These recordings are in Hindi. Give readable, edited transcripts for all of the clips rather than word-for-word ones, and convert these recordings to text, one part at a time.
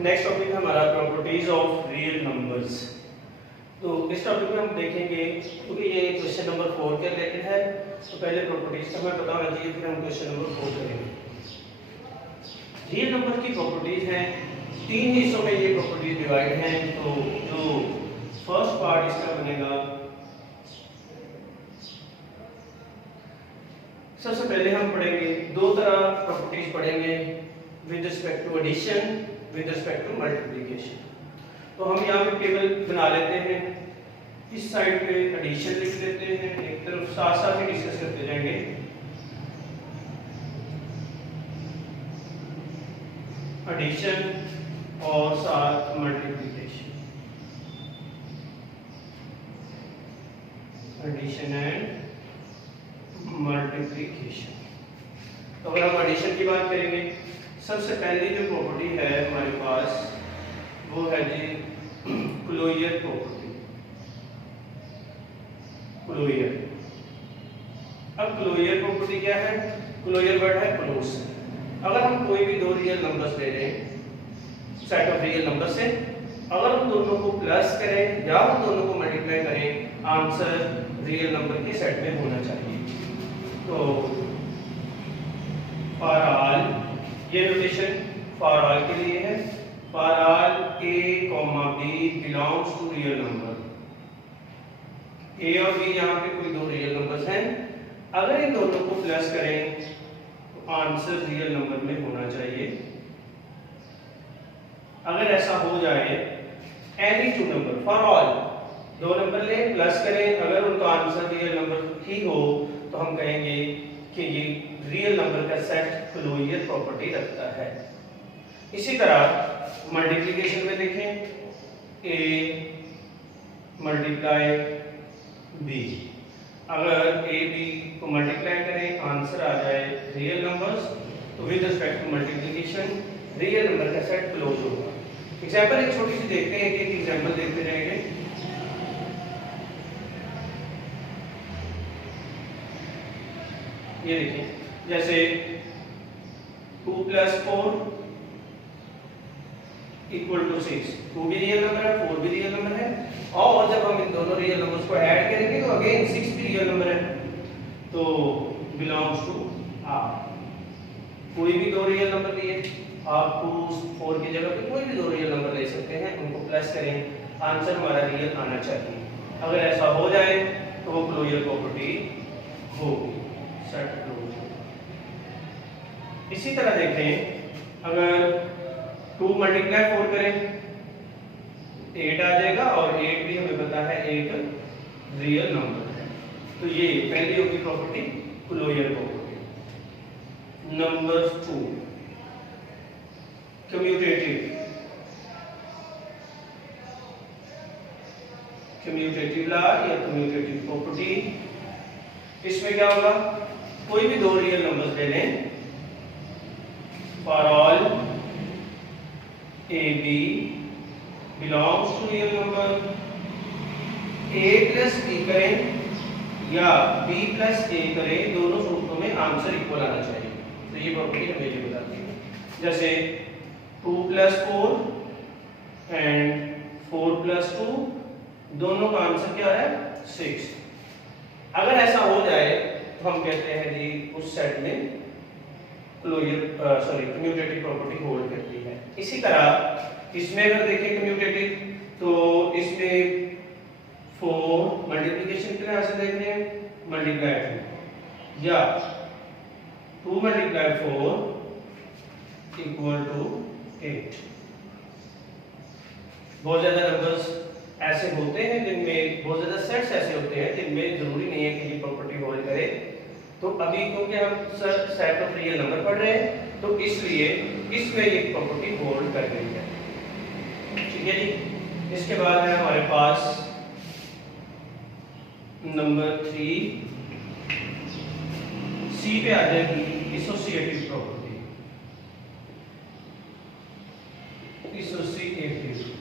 नेक्स्ट टॉपिक हमारा प्रॉपर्टीज ऑफ रियल नंबर्स। तो इस टॉपिक में हम देखेंगे, क्योंकि ये क्वेश्चन नंबर 4 के रिलेटेड है, तो पहले प्रॉपर्टीज का हमें पता होना चाहिए, फिर हम क्वेश्चन नंबर 4 करेंगे। रियल नंबर की प्रॉपर्टीज हैं, 3 हिस्सों में ये प्रॉपर्टीज डिवाइड हैं। तो जो फर्स्ट पार्ट इसका बनेगा, सबसे पहले हम पढ़ेंगे दो तरह प्रॉपर्टीज पढ़ेंगे, with respect to addition, with respect to multiplication. तो हम यहाँ पे टेबल बना लेते हैं, इस साइड पे एडिशन लिख लेते हैं, एक तरफ साथ साथ ही डिस्कस करते जाएंगे। एडिशन और साथ मल्टीप्लिकेशन, एडिशन एंड मल्टीप्लिकेशन। तो अगर हम एडिशन की बात करेंगे, सबसे पहली जो प्रॉपर्टी है हमारे पास वो है जी क्लोजर प्रॉपर्टी। क्लोजर, अब क्लोजर प्रॉपर्टी क्या है? क्लोजर वर्ड है क्लोज। अगर हम कोई भी दो रियल नंबर्स ले रहे हैं, सेट ऑफ रियल नंबर से, अगर हम दोनों को प्लस करें या हम दोनों को मल्टीप्लाई करें, आंसर रियल नंबर के सेट में होना चाहिए। तो फॉर ऑल, ये नोटेशन फॉर ऑल के लिए है। For all a, b belongs to real number. a और b यहाँ पे कोई दो रियल नंबर्स हैं, अगर इन दोनों को प्लस करें तो आंसर रियल नंबर में होना चाहिए। अगर ऐसा हो जाए, any two number, for all दो नंबर ले, प्लस करें, अगर उनका आंसर रियल नंबर ही हो तो हम कहेंगे कि ये रियल नंबर का सेट क्लोजर प्रॉपर्टी रखता है। इसी तरह मल्टीप्लिकेशन में देखें, a मल्टीप्लाई b, अगर a b को मल्टीप्लाई करें, आंसर आ जाए रियल नंबर्स, तो with respect to multiplication real number का सेट क्लोज होगा। एग्जांपल एक छोटी सी देखते हैं, एक एग्जांपल देखते जाएंगे। ये देखिए, जैसे 2 + 4 = 6, 2 भी रियल नंबर है, 4 भी रियल नंबर है, और जब हम इन दोनों रियल नंबर्स को ऐड करेंगे तो अगेन 6 भी रियल नंबर है, तो बिलोंग्स टू R। कोई भी दो रियल नंबर लिए, आप 2, 4 की जगह पे कोई भी दो रियल नंबर ले सकते हैं, उनको प्लस करें, आंसर हमारा रियल आना चाहिए। अगर ऐसा हो जाए तो वो क्लोजर प्रॉपर्टी होगी, सेट क्लोज। इसी तरह देखें, अगर 2 × 4 करें 8 आ जाएगा, और 8 भी हमें पता है एक रियल नंबर है। तो ये पहली होगी property, closure property. Number 2, commutative. Commutative law या कम्यूटेटिव प्रॉपर्टी, इसमें क्या होगा? कोई भी दो रियल नंबर्स ले लें, for all a b belongs to real number, a + b करें या b + a करें, दोनों सूत्रों में आंसर इक्वल आना चाहिए। तो ये प्रॉपर्टी हमें ये बताती है। जैसे 2 + 4 एंड 4 + 2, दोनों का आंसर क्या है? 6। अगर ऐसा हो जाए तो हम कहते हैं जी उस सेट में कम्यूटेटिव प्रॉपर्टी होल्ड करती है। इसी तरह इसमें अगर देखें कम्यूटेटिव, तो इसमें 4 मल्टीप्लिकेशन के लिहाज से देख रहे हैं, मल्टीप्लाई 2, या 2 × 4 = 8। बहुत ज्यादा नंबर्स ऐसे होते हैं जिनमें, बहुत ज्यादा सेट्स ऐसे होते हैं जिनमें जरूरी नहीं है कि ये प्रॉपर्टी होल्ड करे। तो अभी क्योंकि हम सेट ऑफ रियल नंबर पढ़ रहे हैं, तो इसलिए इसमें ये प्रॉपर्टी होल्ड कर रही है। ठीक है जी। इसके बाद है हमारे पास नंबर 3, सी पे आ जाएगी एसोसिएटिव प्रॉपर्टी। एसोसिएटिव,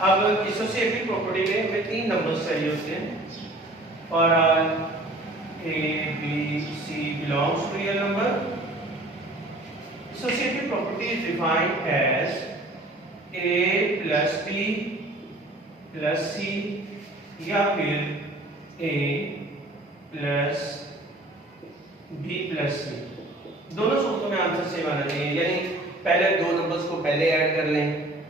अब एसोसिएटिव प्रॉपर्टी में हमें 3 नंबर्स चाहिए होते हैं, और A, B, C belongs to real number, Associative property is defined as A plus B plus C या फिर A plus B plus C। दोनों सूत्रों में आंसर सेम आना चाहिए, यानी पहले दो नंबर्स को पहले ऐड कर लें,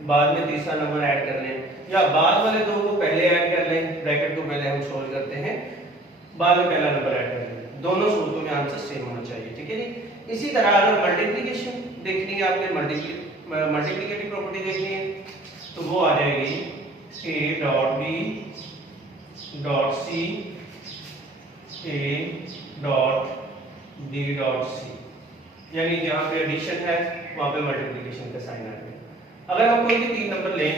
बाद में तीसरा नंबर ऐड कर लें, या बाद वाले दो को पहले ऐड कर लें, ब्रैकेट को पहले हम सोल्व करते हैं, बाद में पहला नंबर ऐड कर लें। दोनों सूत्रों में आंसर सेम होना चाहिए, ठीक है जी। इसी तरह अगर मल्टीप्लिकेशन देखनी है आपने, मल्टीप्लिकेटिव प्रॉपर्टी देखनी है, तो वो आ जाएगी A dot B dot C A dot B dot C, यानी जहां पे एडिशन है वहां पे मल्टीप्लिकेशन का साइन आ गया। अगर हम कोई भी तीन नंबर लें,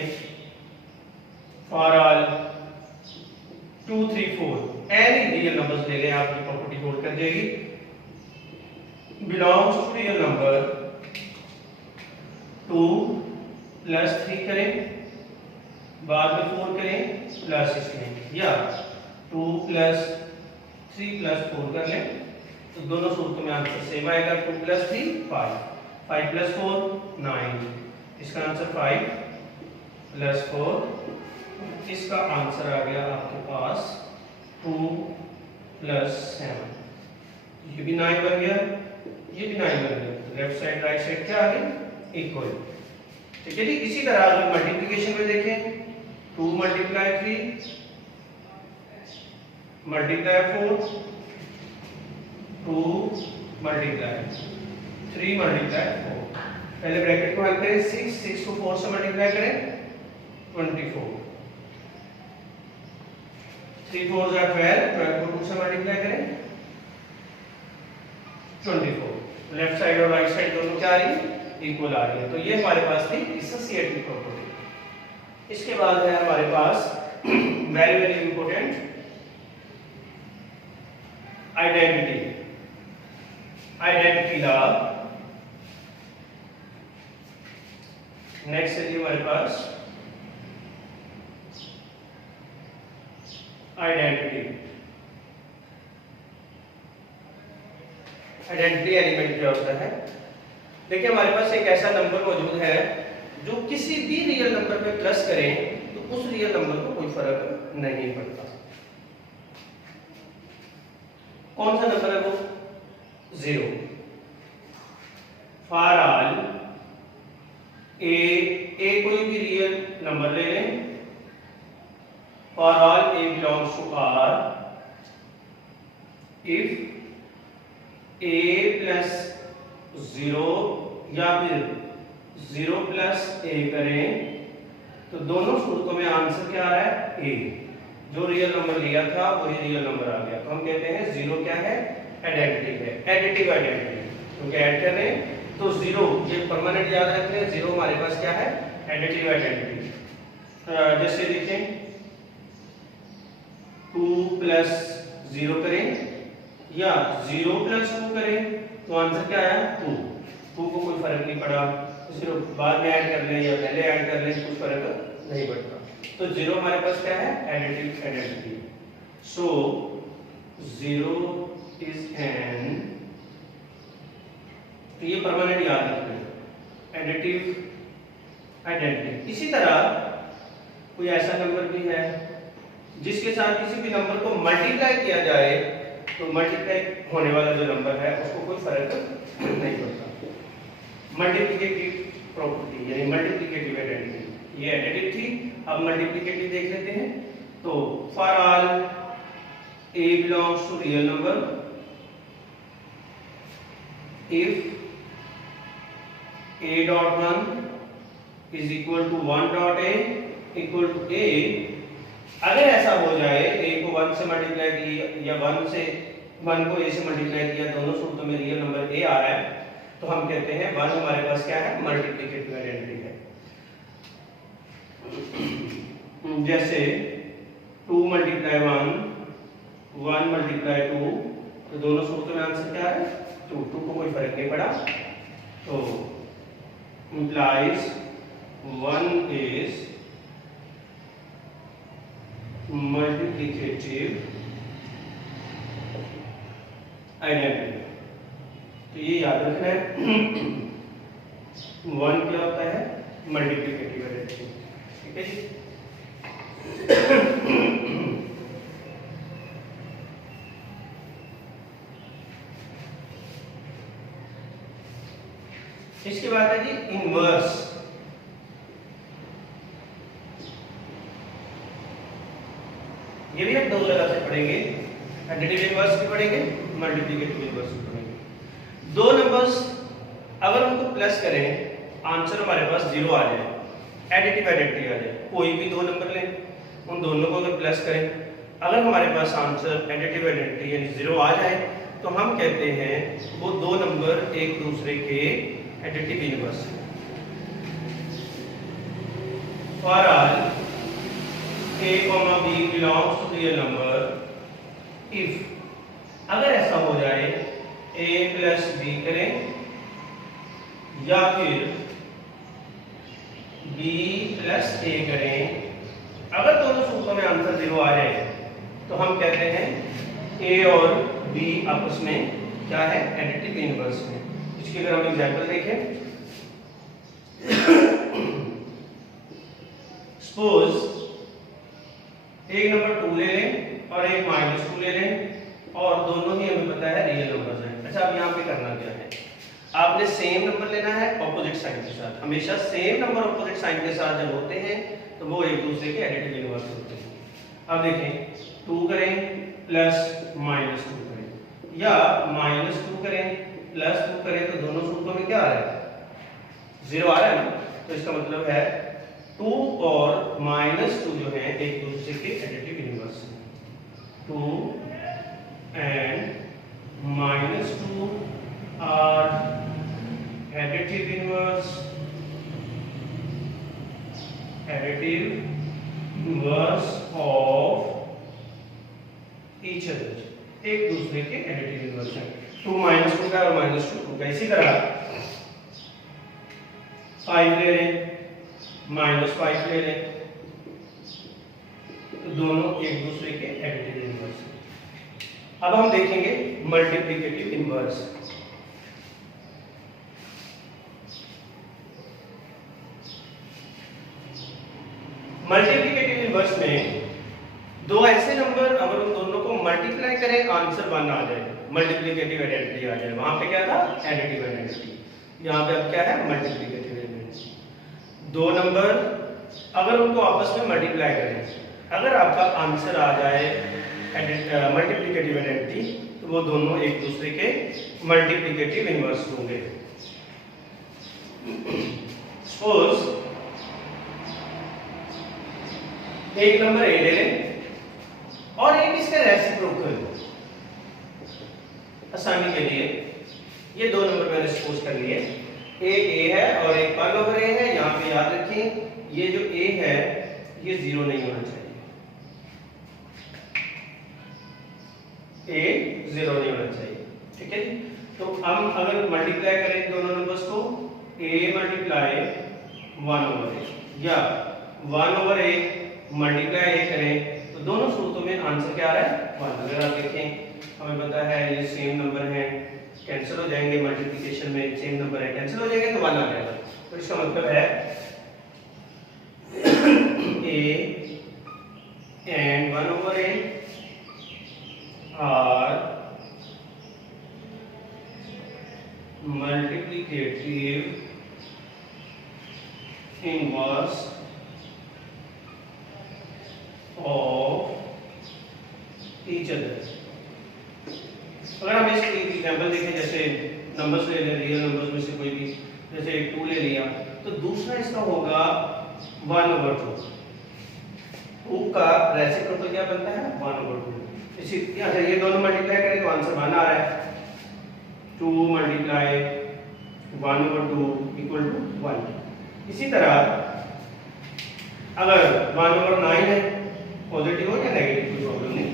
for all 2 3 4 any real numbers ले लें, आपकी प्रॉपर्टी होल्ड कर देगी। Belongs to real number 2 plus 3 करें, बाद में 4 करें प्लस इसमें, या 2 प्लस 3 प्लस 4 कर लें, तो दोनों सूत्रों में आंसर सेम आएगा। 2 प्लस 3 5, 5 प्लस 4 9, इसका आंसर 5 प्लस 4, इसका आंसर आ गया आपके पास 2 प्लस 7, ये भी 9 बन गया, ये भी 9 बन गया। तो लेफ्ट साइड राइट साइड क्या आ गई, इक्वल, ठीक है जी। इसी तरह अगर मल्टीप्लिकेशन में देखें, 2 मल्टीप्लाई 3 मल्टीप्लाई 4, 2 मल्टीप्लाई 3 मल्टीप्लाई 4, पहले ब्रैकेट को हल करें, 6 को 4 से मल्टीप्लाई करें 24, 3 4 जा 12, 12 को 2 से मल्टीप्लाई करें 24। लेफ्ट साइड और राइट साइड दोनों क्या आ रही है, इक्वल आ रही है। तो ये हमारे पास थी एसोसिएटिव प्रॉपर्टी। इसके बाद है हमारे पास very very important identity, identity law. Next है हमारे पास आइडेंटिटी। आइडेंटिटी एलिमेंट क्या होता है, देखिए हमारे पास एक ऐसा नंबर मौजूद है जो किसी भी रियल नंबर पे प्लस करें तो उस रियल नंबर को कोई फर्क नहीं पड़ता। कौन सा नंबर है वो, 0। फॉर ऑल ए कोई भी रियल नंबर ले लें, for all A belongs to R, if a plus 0 या फिर 0 प्लस a करें, तो दोनों सूत्रों में आंसर क्या आ रहा है, a। जो रियल नंबर लिया था वही रियल नंबर आ गया, तो हम कहते हैं 0 क्या है, एडिटिव है, एडिटिव आइडेंटिटी। क्योंकि ऐड कर रहे हैं तो 0, ये परमानेंट याद रखते हैं, 0 हमारे पास क्या है, एडिटिव आइडेंटिटी। जैसे देखें 2 प्लस 0 करें या 0 प्लस 2 करें, तो आंसर क्या आया, 2 को कोई फर्क नहीं पड़ा, सिर्फ बाद में ऐड कर लें या पहले ऐड कर लें, कुछ फर्क नहीं पड़ता। तो 0 हमारे पास क्या है, additive identity. So 0 is an, तो ये परमानेंट याद रखना, एडिटिव आइडेंटिटी। इसी तरह कोई ऐसा नंबर भी है जिसके साथ किसी भी नंबर को मल्टीप्लाई किया जाए, तो मल्टीप्लाई होने वाला जो नंबर है उसको कोई फर्क नहीं पड़ता। मल्टीप्लिकेटिव प्रॉपर्टी यानी मल्टीप्लिकेटिव आइडेंटिटी, ये एडिटिव थी, अब मल्टीप्लिकेटिव देख लेते हैं। तो for all a belongs to real number, if a dot 1 is equal to 1 dot a equal to a, अगर ऐसा हो जाए a को 1 से मल्टीप्लाई किया या 1 को a से मल्टीप्लाई किया, दोनों सूत्रों में रियल नंबर a आ रहा है, तो हम कहते हैं 1 हमारे पास क्या है, मल्टीप्लिकेटिव आइडेंटिटी है। जैसे 2 मल्टीप्लाई 1 मल्टीप्लाई 2, तो दोनों सूत्रों में आंसर क्या है, 2 को कोई फर्क नहीं पड़ा, तो implies 1 is multiplicative आइडेंटिटी। तो ये याद रखना है। 1 क्या होता है? Multiplicative additive. ठीक है जी। इसके बाद है जी इनवर्स। ये भी हम दो तरह से पढ़ेंगे, एडिटिव इनवर्स भी पढ़ेंगे, मल्टीप्लिकेटिव इनवर्स भी पढ़ेंगे। दो नंबर्स अगर उनको प्लस करें, आंसर हमारे पास 0 आ जाए, एडिटिव आइडेंटिटी आ जाए। कोई भी दो नंबर लें, उन दोनों को अगर प्लस करें, अगर हमारे पास आंसर एडिटिव आइडेंटिटी यानी 0 आ जाए, तो हम कहते हैं वो दो नंबर एक दूसरे के एडिटिव इनवर्स है। For all a, b belongs to real number if अगर ऐसा हो जाए a प्लस b करें या फिर b प्लस a करें, अगर दोनों सूत्रों में आंसर 0 आ जाए तो हम कहते हैं a और b आपस में क्या है? एडिटिव इनवर्स में। इसकी अगर हम एग्जांपल देखें, सपोज एक नंबर 2 ले लें और एक -2 ले लें और दोनों ही हमें पता है रियल नंबर्स हैं। अच्छा, अब यहाँ पे करना क्या है? आपने सेम नंबर लेना है ऑपोजिट साइन के साथ। हमेशा सेम नंबर ऑपोजिट साइन के साथ जब होते हैं तो वो एक दूसरे के एडिटिव इनवर्स होते हैं। अब देखें, 2 करें प्लस -2 करें या -2 करें प्लस 2 करें, तो दोनों सूत्रों में क्या आ रहा है? 0 आ रहा है ना। तो इसका मतलब है 2 और -2 जो है एक दूसरे के एडिटिव इनवर्स हैं। 2 and -2 are additive inverse of each other। एक दूसरे के एडिटिव इनवर्स हैं। 2 -2 का और -2 का। इसी तरह 5 ले रहे हैं, -5 ले लें, तो दोनों एक दूसरे के एडिटिव इनवर्स हैं। अब हम देखेंगे मल्टीप्लिकेटिव इनवर्स। मल्टीप्लिकेटिव इनवर्स में दो ऐसे नंबर अगर उन दोनों को मल्टीप्लाई करें, आंसर 1 आ जाए, मल्टीप्लिकेटिव आइडेंटिटी आ जाए। वहां पे क्या था? Additive identity. यहाँ पे अब क्या है? Multiplicative identity. दो नंबर अगर उनको आपस में मल्टीप्लाई करें, अगर आपका आंसर आ जाए मल्टीप्लिकेटिव आइडेंटिटी, तो वो दोनों एक दूसरे के मल्टीप्लिकेटिव इनवर्स होंगे। सपोज एक नंबर ए ले लें और एक इसका रेसिप्रोकल। आसानी के लिए ये दो नंबर मैंने सपोज कर लिए, एक ए है और एक 1/a है। यहाँ पे याद रखें ये जो ए है ये 0 नहीं होना चाहिए, ए 0 नहीं होना चाहिए। ठीक है जी। तो हम अगर मल्टीप्लाई करें दोनों नंबर्स को, a मल्टीप्लाई 1/a या 1/a मल्टीप्लाई a करें, तो दोनों सूत्रों में आंसर क्या आ रहा है? 1। अगर आप देखें हमें पता है ये सेम नंबर है, कैंसिल हो जाएंगे, मल्टीप्लिकेशन में सेम नंबर है, कैंसिल हो जाएंगे तो 1 आ जाएगा। तो इसका मतलब है a and 1/a are multiplicative inverse of each other। अगर हम इस एग्जांपल देखें, जैसे नंबर्स ले लें, रियल नंबर्स में से कोई भी, जैसे 2 ले लिया, तो दूसरा इसका होगा 1/2। 2 का रेसिप्रोकल क्या बनता है? 1/2। इसी अच्छा ये दोनों मल्टीप्लाई करें तो आंसर 1 आ रहा है। 2 मल्टीप्लाई 1/2 इक्वल टू 1। इसी तरह अगर 1/9 है, पॉजिटिव हो या नेगेटिव कोई प्रॉब्लम नहीं,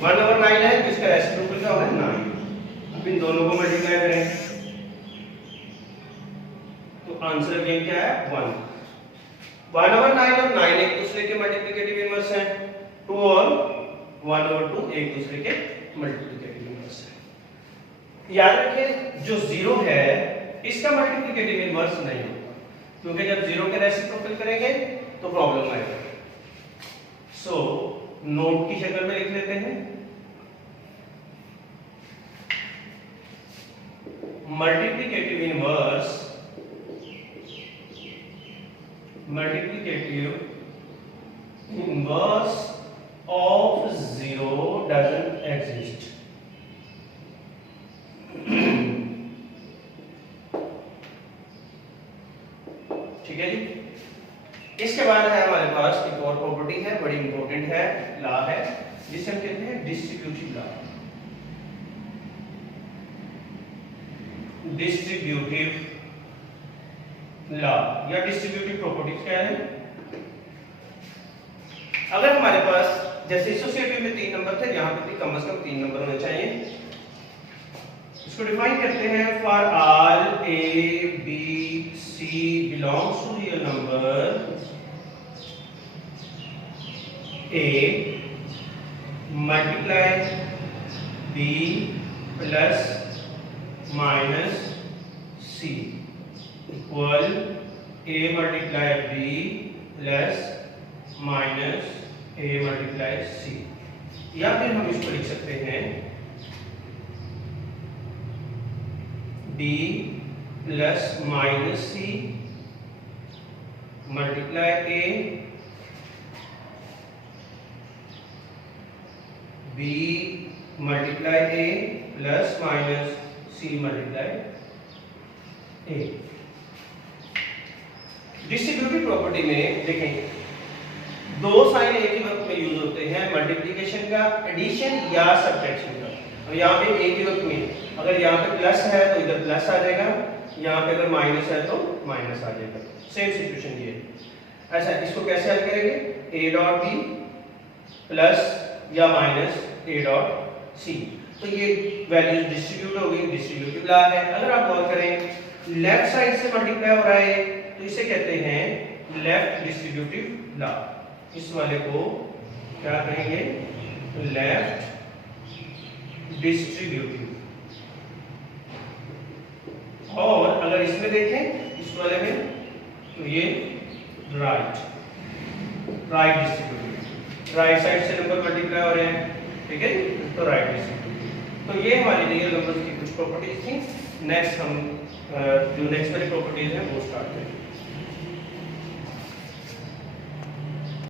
1/9 है तो इसका रेसिप्रोकल क्या होगा? 9। अब इन दोनों को मल्टीप्लाई करें तो आंसर अगेन क्या है? 1। 1/9 और 9 एक दूसरे के मल्टीप्लिकेटिव इनवर्स हैं। 2 और 1/2 एक दूसरे के मल्टीप्लिकेटिव इनवर्स हैं। याद रखें जो 0 है इसका मल्टीप्लिकेटिव इनवर्स नहीं होगा। क्योंकि जब जीरो के रेसिप्रोकल करेंगे तो प्रॉब्लम आएगा। सो नोट की शक्ल में लिख लेते हैं, multiplicative inverse, of zero doesn't exist. ठीक है जी। इसके बाद है हमारे पास एक और प्रॉपर्टी है, बड़ी इंपॉर्टेंट है, लॉ है, जिसे हम कहते हैं डिस्ट्रीब्यूटिव लॉ। डिस्ट्रीब्यूटिव लॉ या डिस्ट्रीब्यूटिव प्रॉपर्टीज क्या है? अगर हमारे पास जैसे एसोसिएटिव में 3 नंबर थे, यहाँ पे भी कम से कम 3 नंबर होने चाहिए। इसको डिफाइन करते हैं, for all a b c belongs to real number a multiply b plus minus c equal a multiply b plus minus a multiply c. या फिर हम इसको लिख सकते हैं b plus minus c multiply a, b multiply a plus minus c multiply a. Distributive property में देखें, दो साइन एक ही वक्त में यूज होते हैं, मल्टीप्लिकेशन का, एडिशन या सब्ट्रैक्शन का। अब यहाँ पे एक ही वक्त में अगर यहाँ पे प्लस है तो इधर प्लस आ जाएगा, यहाँ पे अगर माइनस है तो माइनस आ जाएगा। सेम सिचुएशन ये है। अच्छा, इसको कैसे हल करेंगे? ए डॉट बी प्लस या माइनस ए डॉट सी। तो ये वैल्यूज डिस्ट्रीब्यूट हो गई, डिस्ट्रीब्यूटिव लॉ है। अगर आप गौर करें लेफ्ट साइड से मल्टीप्लाई हो रहा है तो इसे कहते हैं लेफ्ट डिस्ट्रीब्यूटिव लॉ। इस वाले को क्या कहेंगे? Left distributive. और अगर इसमें देखें इस वाले में तो ये राइट डिस्ट्रीब्यूटिव, राइट साइड से नंबर मल्टीप्लाई हो रहे हैं, ठीक है, तो राइट डिस्ट्रीब्यूटिव। तो ये हमारी रियल नंबर्स की कुछ प्रॉपर्टीज थी। नेक्स्ट हम जो नेक्स्ट वाली प्रॉपर्टीज है वो स्टार्ट करेंगे।